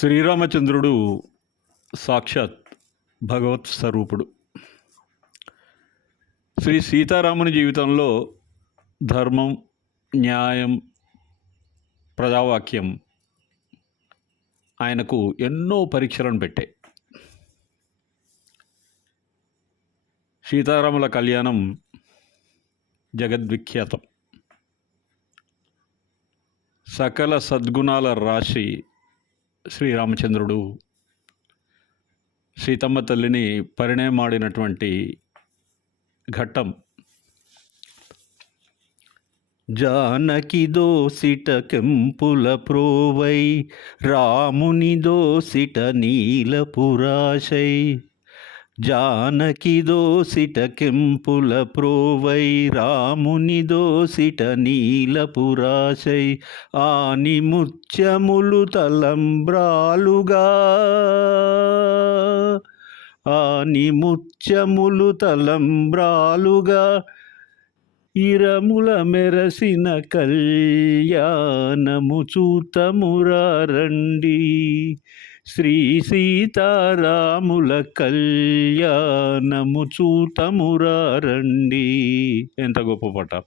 శ్రీరామచంద్రుడు సాక్షాత్ భగవత్ స్వరూపుడు. శ్రీ సీతారాముని జీవితంలో ధర్మం న్యాయం ప్రజావాక్యం ఆయనకు ఎన్నో పరీక్షలను పెట్టాయి. సీతారాముల కళ్యాణం జగద్విఖ్యాతం. సకల సద్గుణాల రాశి శ్రీరామచంద్రుడు సీతమ్మ తల్లిని పరిణయమాడినటువంటి ఘట్టం. జానకి దోసిట కెంపుల ప్రోవై రాముని దోసిట నీలపురాశై. జానకి దోసిట కెంపుల ప్రోవై రాముని దోసిట నీలపురాశై ఆని ముత్యములు తలంబ్రాలుగా. ఆని ముత్యములు తలంబ్రాలుగా ఇరముల మెరసిన కళ్యాణము చూతమురారండి. శ్రీ సీతారాముల కళ్యాణము చూతమురారండి. ఎంత గొప్ప పాట.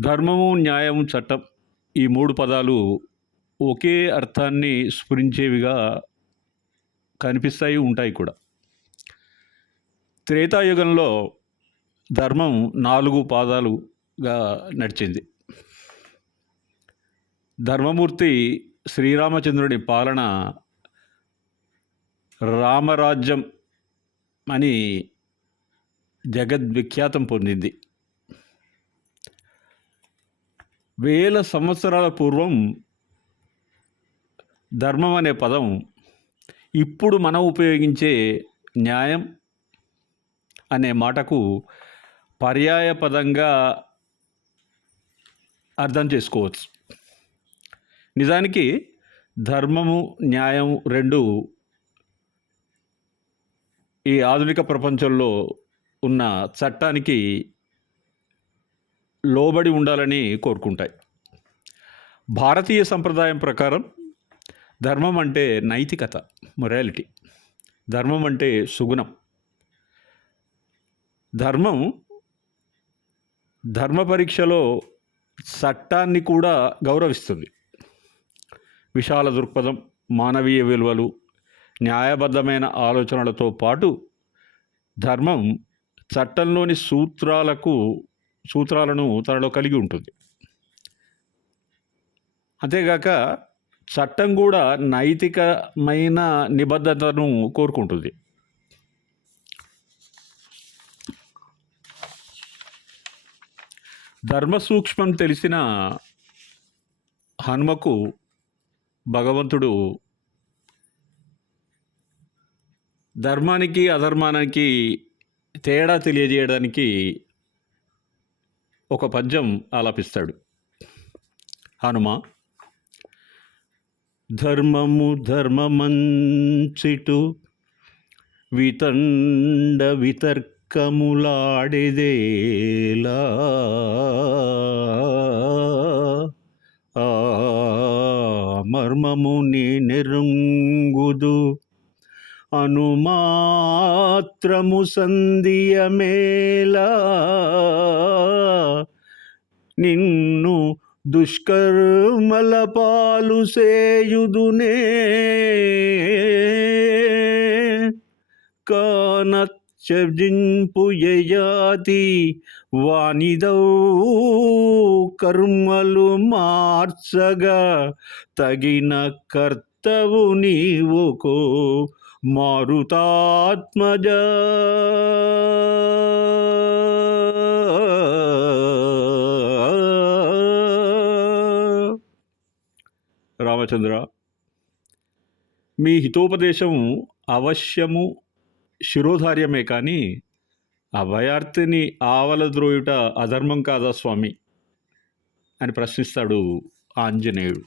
ధర్మము న్యాయం చట్టం ఈ మూడు పదాలు ఒకే అర్థాన్ని స్ఫురించేవిగా కనిపిస్తాయి ఉంటాయి కూడా. త్రేతాయుగంలో ధర్మం నాలుగు పాదాలుగా నడిచింది. ధర్మమూర్తి శ్రీరామచంద్రుని పాలన రామరాజ్యం అని జగద్విఖ్యాతం పొందింది. వేల సంవత్సరాల పూర్వం ధర్మం అనే పదం ఇప్పుడు మనం ఉపయోగించే న్యాయం అనే మాటకు పర్యాయ పదంగా అర్థం చేసుకోవచ్చు. నిజానికి ధర్మము న్యాయం రెండు ఈ ఆధునిక ప్రపంచంలో ఉన్న చట్టానికి లోబడి ఉండాలని కోరుకుంటాయి. భారతీయ సంప్రదాయం ప్రకారం ధర్మం అంటే నైతికత మొరాలిటీ ధర్మం అంటే సుగుణం. ధర్మం ధర్మ పరీక్షలో చట్టాన్ని కూడా గౌరవిస్తుంది. విశాల దృక్పథం మానవీయ విలువలు న్యాయబద్ధమైన ఆలోచనలతో పాటు ధర్మం చట్టంలోని సూత్రాలకు సూత్రాలను తనలో కలిగి ఉంటుంది. అంతేగాక చట్టం కూడా నైతికమైన నిబద్ధతను కోరుకుంటుంది. ధర్మ సూక్ష్మం తెలిసిన హనుమకు భగవంతుడు ధర్మానికి అధర్మానికి తేడా తెలియజేయడానికి ఒక పద్యం ఆలాపిస్తాడు. హనుమ ధర్మము ధర్మమంచిటు వితండ వితర్కములాడేదేలా? ఆ మర్మము నీ నెరుంగుదు అనుమాత్రము సంధియమేలా నిన్ను దుష్కర్మల పాలు సేయుదునే. కాన కానత్యజింపు యయాతి వానిదౌ కర్మలు మార్చగా తగిన కర్తవు నీవుకో మారుతాత్మజ. రామచంద్ర మీ హితోపదేశం అవశ్యము శిరోధార్యమే కానీ అభయార్థిని ఆవలద్రోయుట అధర్మం కాదా స్వామి? అని ప్రశ్నిస్తాడు ఆంజనేయుడు.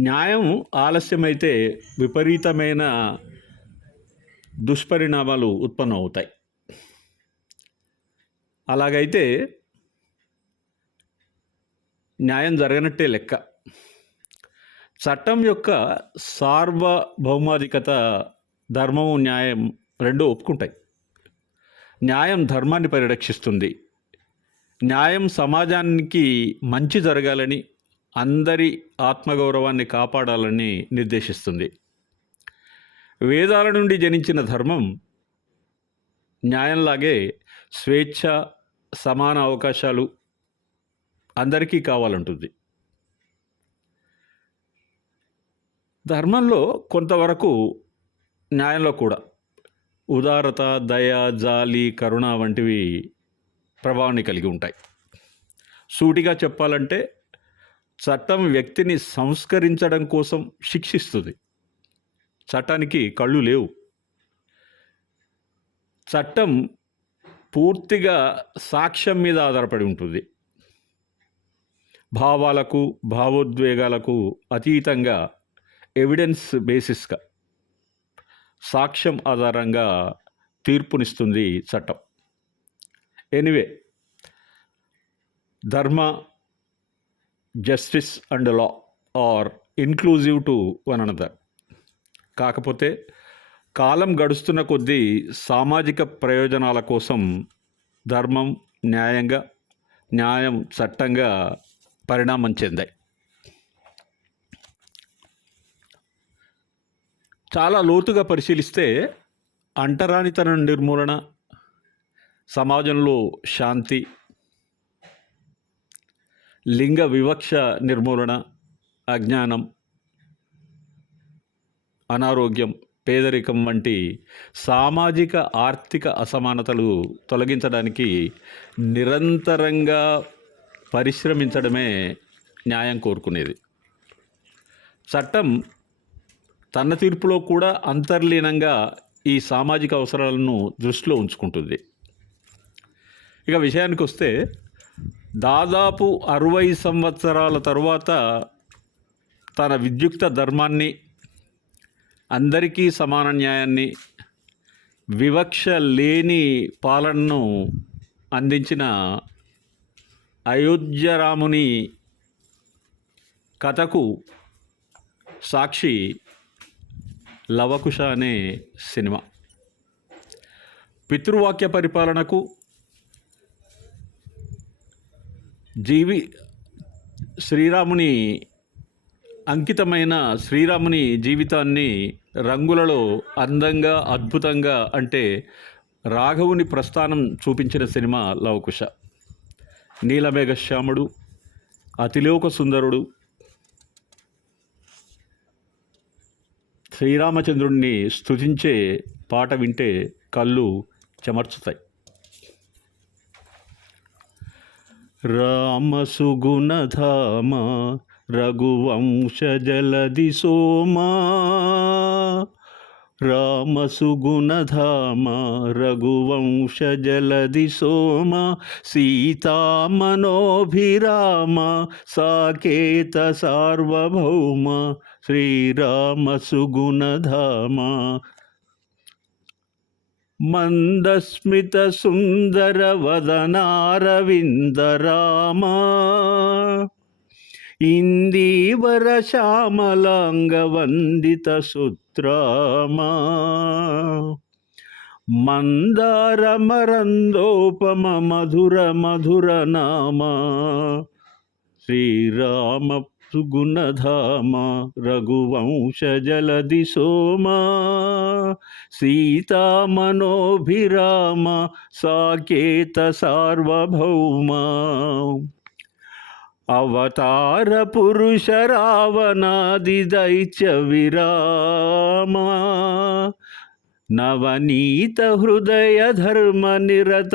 న్యాయం ఆలస్యమైతే విపరీతమైన దుష్పరిణామాలు ఉత్పన్నమవుతాయి. అలాగైతే న్యాయం జరగనట్టే లెక్క. చట్టం యొక్క సార్వభౌమాధికత ధర్మము న్యాయం రెండు ఒప్పుకుంటాయి. న్యాయం ధర్మాన్ని పరిరక్షిస్తుంది. న్యాయం సమాజానికి మంచి జరగాలని అందరి ఆత్మగౌరవాన్ని కాపాడాలని నిర్దేశిస్తుంది. వేదాల నుండి జనించిన ధర్మం న్యాయంలాగే స్వేచ్ఛ సమాన అవకాశాలు అందరికీ కావాలంటుంది. ధర్మంలో కొంతవరకు న్యాయంలో కూడా. ఉదారత దయ జాలి కరుణ వంటివి ప్రభావాన్ని కలిగి ఉంటాయి. సూటిగా చెప్పాలంటే చట్టం వ్యక్తిని సంస్కరించడం కోసం శిక్షిస్తుంది. చట్టానికి కళ్ళు లేవు. చట్టం పూర్తిగా సాక్ష్యం మీద ఆధారపడి ఉంటుంది. భావాలకు భావోద్వేగాలకు అతీతంగా ఎవిడెన్స్ బేసిస్గా సాక్ష్యం ఆధారంగా తీర్పునిస్తుంది చట్టం. Anyway dharma justice and law are inclusive to one another కాకపోతే కాలం గడుస్తున్న కొద్దీ సామాజిక ప్రయోజనాల కోసం ధర్మం న్యాయంగా న్యాయం చట్టంగా పరిణామం చెందాయి. చాలా లోతుగా పరిశీలిస్తే అంటరానితనం నిర్మూలన సమాజంలో శాంతి లింగ వివక్ష నిర్మూలన అజ్ఞానం అనారోగ్యం పేదరికం వంటి సామాజిక ఆర్థిక అసమానతలు తొలగించడానికి నిరంతరంగా పరిశ్రమించడమే న్యాయం కోరుకునేది. చట్టం తన తీర్పులో కూడా అంతర్లీనంగా ఈ సామాజిక అవసరాలను దృష్టిలో ఉంచుకుంటుంది. ఇక విషయానికి వస్తే దాదాపు అరవై సంవత్సరాల తరువాత తన విద్యుక్త ధర్మాన్ని అందరికీ సమాన న్యాయాన్ని వివక్ష లేని పాలనను అందించిన అయోధ్యరాముని కథకు సాక్షి లవకుశ అనే సినిమా. పితృవాక్య పరిపాలనకు జీవి శ్రీరాముని అంకితమైన శ్రీరాముని జీవితాన్ని రంగులలో అందంగా అద్భుతంగా అంటే రాఘవుని ప్రస్థానం చూపించిన సినిమా లవకుశ. నీలమేఘశ్యాముడు అతిలోక సుందరుడు శ్రీరామచంద్రుణ్ణి స్తుతించే పాట వింటే కళ్ళు చెమర్చుతాయి. రామసుగుణధామ రఘువంశ జలది సోమా రామసుగుణధామ రఘువంశ జలది సోమ సీతామనోభిరామ సాకేత సార్వభౌమ శ్రీరామ సుగుణధామ మందస్మిత సుందర వదనారవిందరామ ఇందీవర శ్యామలాంగ వందిత సుత్రామా. మందార మరందోపమ మధుర మధుర నామా. శ్రీరామ సుగుణధామ రఘువంశ జలది సోమా. సీతామనోభిరామ సాకేత సార్వభౌమా. అవతార పురుష రావణాది దైత్య విరామ. నవనీత హృదయ ధర్మ నిరత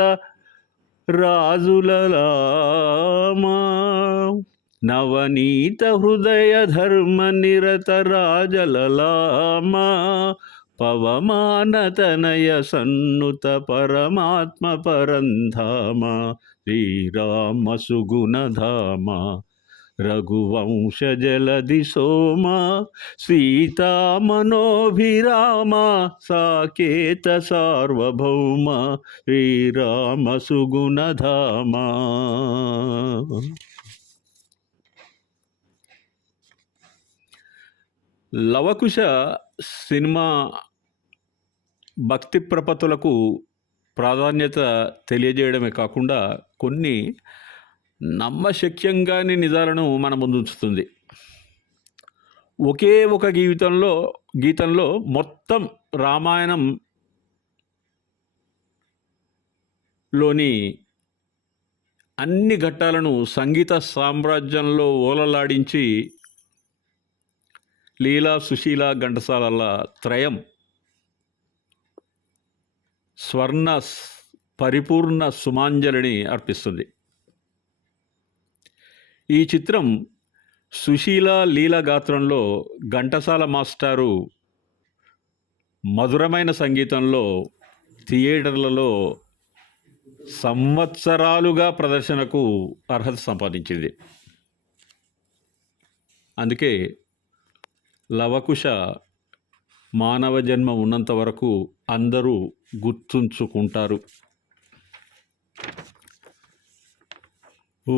రాజులలామా నవనీత హృదయ ధర్మ నిరత రాజలలామా पवमानतनय सन्नुत परमात्म परंधाम श्रीराम सुगुण धाम रघुवंश जलधि सोम सीता मनोभिराम साकेत सार्वभौम श्रीराम सुगुण धाम लवकुश సినిమా భక్తి ప్రపత్తులకు ప్రాధాన్యత తెలియజేయడమే కాకుండా కొన్ని నమ్మశక్యంగాని నిజాలను మన ముందుంచుతుంది. ఒకే ఒక గీతంలో గీతంలో మొత్తం రామాయణం లోని అన్ని ఘట్టాలను సంగీత సామ్రాజ్యంలో ఓలలాడించి లీలా సుశీల ఘంటసాల త్రయం స్వర్ణ పరిపూర్ణ సుమాంజలిని అర్పిస్తుంది. ఈ చిత్రం సుశీల లీల గాత్రంలో ఘంటసాల మాస్టారు మధురమైన సంగీతంలో థియేటర్లలో సంవత్సరాలుగా ప్రదర్శనకు అర్హత సంపాదించింది. అందుకే లవకుశ మానవ జన్మ ఉన్నంత వరకు అందరూ గుర్తుంచుకుంటారు. ఓ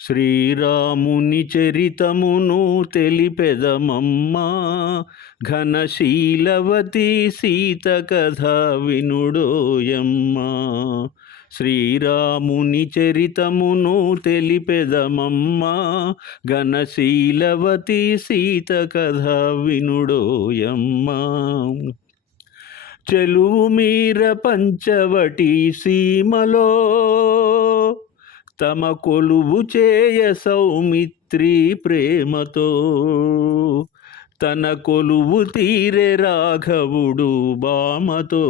శ్రీరాముని చరితమును తెలిపెదమమ్మా ఘనశీలవతి సీత కథ వినుడోయమ్మా. శ్రీరాముని చరితమును తెలిపెదమమ్మా ఘనశీలవతి సీత కథ వినుడోయమ్మ. చెలువు మీర పంచవటి సీమలో తమ కొలువు చేయ సౌమిత్రి ప్రేమతో తన కొలువు తీరే రాఘవుడు బామతో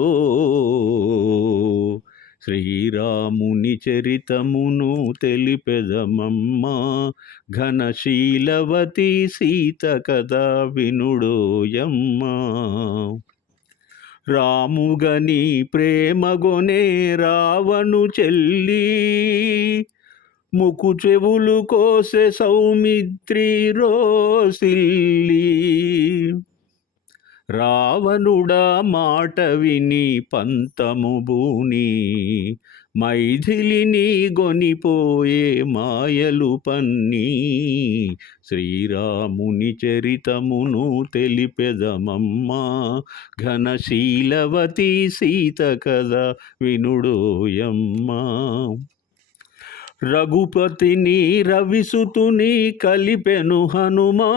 శ్రీరాముని చరితమును తెలిపెదమమ్మా. ఘనశీలవతి సీత కదా వినుడోయమ్మా రాముగని ప్రేమగొనే రావణు చెల్లి. ముకు చెవులు కోసె సౌమిత్రి రోసిల్లి రావణుడా మాట విని పంతము భూని. మైథిలిని గొనిపోయే మాయలు పన్ని. శ్రీరాముని చరితమును తెలిపెదమమ్మా. ఘనశీలవతి సీత కదా వినుడోయమ్మా రఘుపతిని రవిసుతుని కలిపెను హనుమా.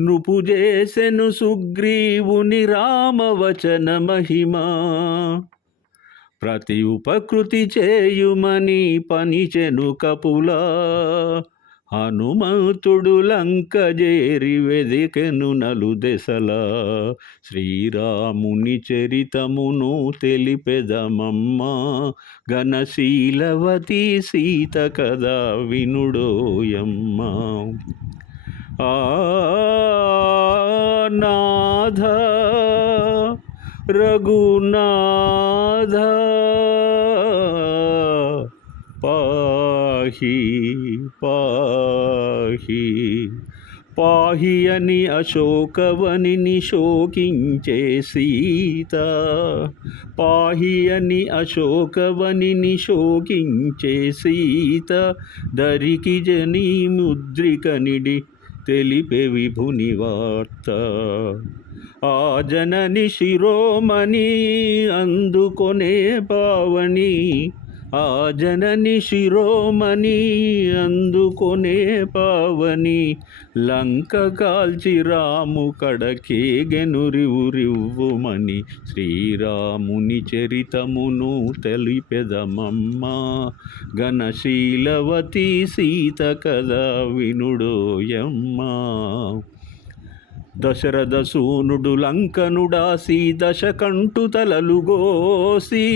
నృపు చేసెను సుగ్రీవుని రామవచన మహిమా. ప్రతి ఉపకృతి చేయుమని పనిచెను కపులా. హనుమంతుడు లంక జేరి వెదికెను నలు దెసలా. శ్రీరాముని చరితమును తెలిపెదమమ్మా. ఘనశీలవతి సీత కదా వినుడోయమ్మా. ఆ నాథ రఘునాథ పాహి పాహి పాహి అని అశోకవనిని శోకించే సీత పాహి అని అశోకవనిని శోకించే సీత దరికి జని ముద్రిక నిడి తెలిపే విభుని వార్త ఆ జనని శిరోమణి అందుకొనే పావని ఆ జనని శిరోమణి అందుకొనే పావని లంక కాల్చి రాము కడకే గెనురివురివ్వుమని శ్రీరాముని చరితమును తెలిపెదమమ్మా. ఘనశీలవతి సీత కదా వినుడోయమ్మా దశరథ సూనుడు లంకనుడాసి దశకంఠు తలలుగోసి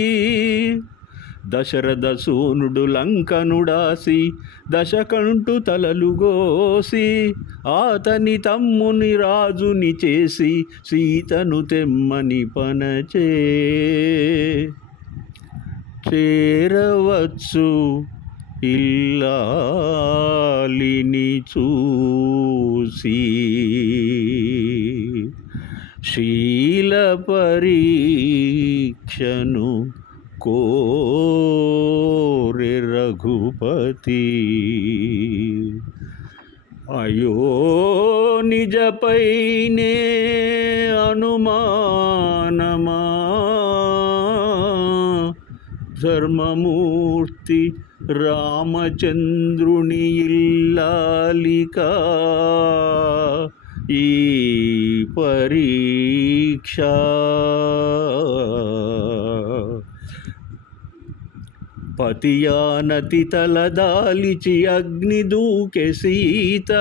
దశరథ సూనుడు లంకనుడాసి దశకంటు తలలుగోసి ఆతని తమ్ముని రాజుని చేసి సీతను తెమ్మని పనచే. చేరవచ్చు ఇల్లాలిని చూసి శీల పరీక్షను కోరె రఘుపతి అయో నిజపైనే అనుమానమా ధర్మమూర్తి రామచంద్రుని ఇల్లాలిక ఈ పరీక్ష పతియానతి తలదాలిచి అగ్ని దూకె సీత.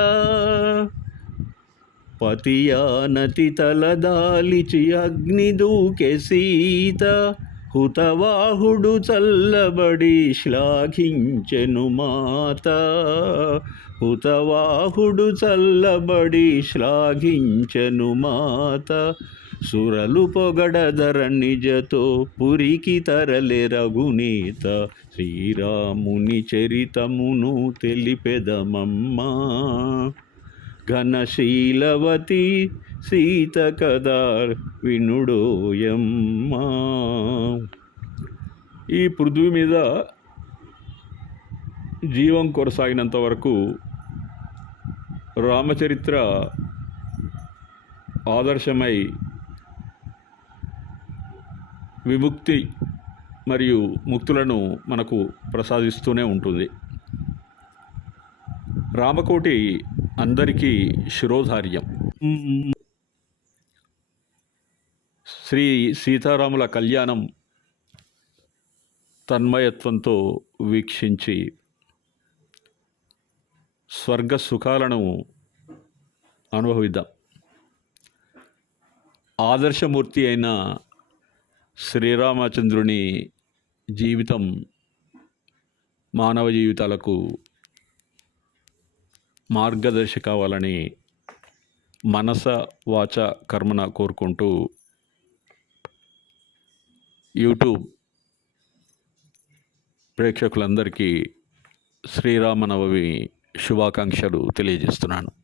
పతియానతి తలదాలిచి అగ్ని దూకె సీత. హుతవాహుడు చల్లబడి శ్లాఘించెను మాత. హుతవాహుడు చల్లబడి శ్లాఘించెను మాత. సురలు పొగడదర నిజతో పురికి తరలే రఘునీత. శ్రీరాముని చరితమును తెలిపెదమమ్మా. ఘనశీలవతి సీత కదా వినుడోయమ్మా ఈ పృథ్వీ మీద జీవం కొనసాగినంత వరకు రామచరిత్ర ఆదర్శమై విముక్తి మరియు ముక్తులను మనకు ప్రసాదిస్తూనే ఉంటుంది. రామకోటి అందరికీ శిరోధార్యం. శ్రీ సీతారాముల కళ్యాణం తన్మయత్వంతో వీక్షించి స్వర్గ సుఖాలను అనుభవిద్దాం. ఆదర్శమూర్తి అయిన శ్రీరామచంద్రుని జీవితం మానవ జీవితాలకు మార్గదర్శి కావాలని మనస వాచ కర్మన కోరుకుంటూ యూట్యూబ్ ప్రేక్షకులందరికీ శ్రీరామనవమి శుభాకాంక్షలు తెలియజేస్తున్నాను.